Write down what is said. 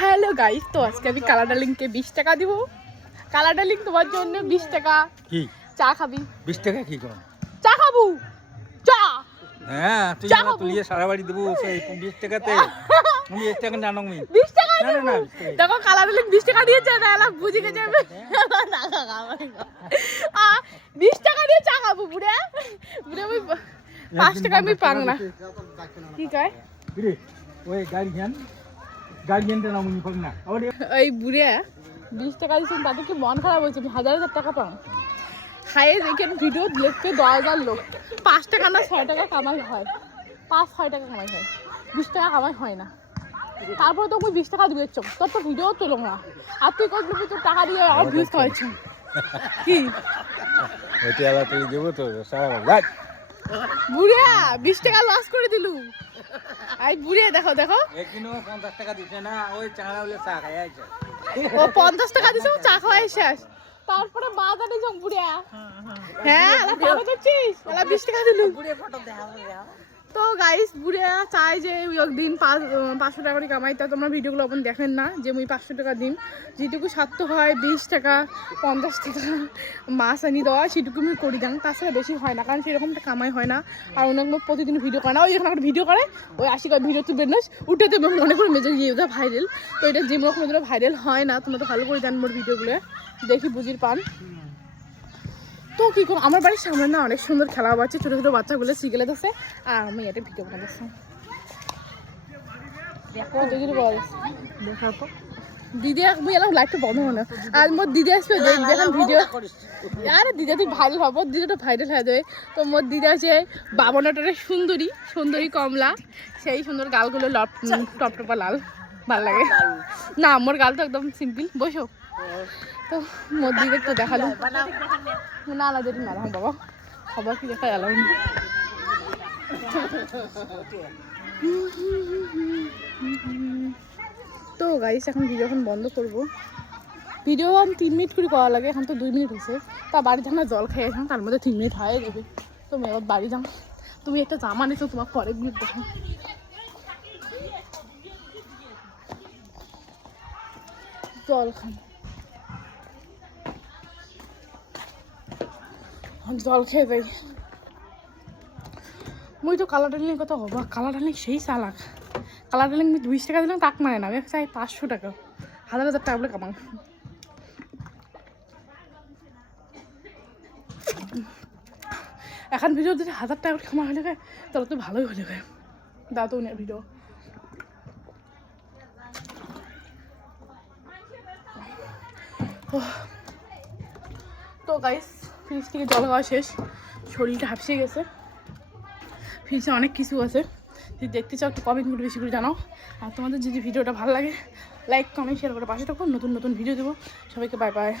Hello guys, তো আজকে আমি কালা ডার্লিংকে 20 টাকা দিব। কালা ডার্লিং তোমার জন্য 20 টাকা। কি চা খাবি? 20 টাকা কি করো? চা খাবো। চা। হ্যাঁ তুই চা আমার খাবো। তুলিয়ে সারা বাড়ি দেবো সেই 20 টাকাতে। আমি 20 টাকা জানো মি 20 টাকা না না না দেখো কালা ডার্লিং 20 টাকা দিয়েছে না, এলা বুঝে গেছে আমি না খাবো। 20 টাকা দিয়ে চা খাবো বুড়া। বুড়া আমি 5 টাকা আমি পাং না। কি কয়? রে ওই গার্জিয়ানটা নাম নি পাং না। ওই বুড়া 20 টাকা দিয়েছেন তাতে কি মন খারাপ হয়েছে? 1000 টাকা পাং। হায়ে দেখেন ভিডিও দেখতে 10,000 লোক, 5 টাকা না 6 টাকা কামাই হয়, 5-6 টাকা কামাই হয়, 20 টাকা কামাই হয় না। তারপরে তো তুই 20 টাকা দিবে তোর তো ভিডিও তোলো না, আর তুই কত তোর টাকা দিয়ে আর ভিউজ খাওয়াচ্ছ কি? ওইটা আলা তুই দেবো তো সারা বাড়ি বুড়িয়া 20 টাকা লস করে দিলু। আই বুড়িয়া দেখো দেখো একদিনও 50 টাকা দিছে না, ওই চাঁড়া হলে চা খাই আইছে। ও 50 টাকা দিছে, চা খাওয়াই শেষ। তারপরে বাজারে যাও বুড়িয়া। হ্যাঁ আলা পাবো করছিস, আলা 20 টাকা দিলু। বুড়িয়া ফটো দেখাও। তো গাইস বুড়িয়া চাই যে একদিন 500 টাকা করে কামাইতে। তোমরা ভিডিওগুলো আপনি দেখেন না যে মুই 500 টাকা দিন, যেটুকু সার্থক হয় 20 টাকা 50 টাকা মাছ আনি দেওয়া সেটুকু আমি করি দাম, তাছাড়া বেশি হয় না, কারণ সেরকমটা কামাই হয় না। আর অনেক লোক প্রতিদিন ভিডিও করে না, ওই যখন একটা ভিডিও করে ওই 80 টাকা ভিডিও তুলবে না, উঠেতে মনে করে মেজে গিয়ে ওটা ভাইরাল। তো এটা যে রকম ওদের ভাইরাল হয় না, তোমরা তো ভালো করে জানো মোর ভিডিওগুলো দেখি বুঝির পান। তো কি করবো, আমার বাড়ির সামনে না অনেক সুন্দর খেলা বাচ্চা, ছোটো ছোটো বাচ্চাগুলো সিগেলে আছে, আর আমি এটা ভিডিও বানাচ্ছি। দেখো দিদি আমি এলাম লাইটটা বন্ধ না, আর মোর দিদি আসবে যখন ভিডিও, আরে দিদি তুই ভাইরাল হবো, দিদিটা ভাইরাল হয়ে যাবে। তো মোর দিদি আছে বাবনটারে সুন্দরী সুন্দরী কমলা, সেই সুন্দর গালগুলো টপ টপা লাল, ভালো লাগে না। মোর গাল তো একদম সিম্পল, বসো। তো মোর দিদি তো দেখালো না, না যদি না বাবা খবর কি দেখা এলাম। তো গাইস এখন ভিডিও এখন বন্ধ করবো। ভিডিও আমি 3 মিনিট করে করা লাগে, এখন তো 2 মিনিট হয়েছে। তা বাড়ি যখন জল খেয়ে আসলাম তার মধ্যে 3 মিনিট হয়ে যাবে। তুমি এবার বাড়ি যাও, তুমি একটা জামা নিছো, তোমার পরে মিনিট দেখো। জল খান, জল খেয়ে যাই। মুই তো কালা ডার্লিং কথা হবা, কালা ডার্লিং সেই চালাক। কালা ডার্লিং 20 টাকা দিলাম তাক মানে না, আমি চাই 500 টাকা, 1000 টাকা বলে কামাং। এখন ভিডিও যদি 1000 টাকা কামা হলে তাহলে তো ভালোই হলে দাদু নেই ভিডিও। তো গাইস ফ্রিজ থেকে জল খাওয়া শেষ, শরীরটা হাঁপিয়ে গেছে। ফ্রিজে অনেক কিছু আছে, যদি দেখতে চাও একটু কমেন্টগুলো বেশি করে জানাও। আর তোমাদের যদি ভিডিওটা ভালো লাগে লাইক কমেন্ট শেয়ার করে পাশে থাকো, নতুন নতুন ভিডিও দেবো। সবাইকে বাই বাই।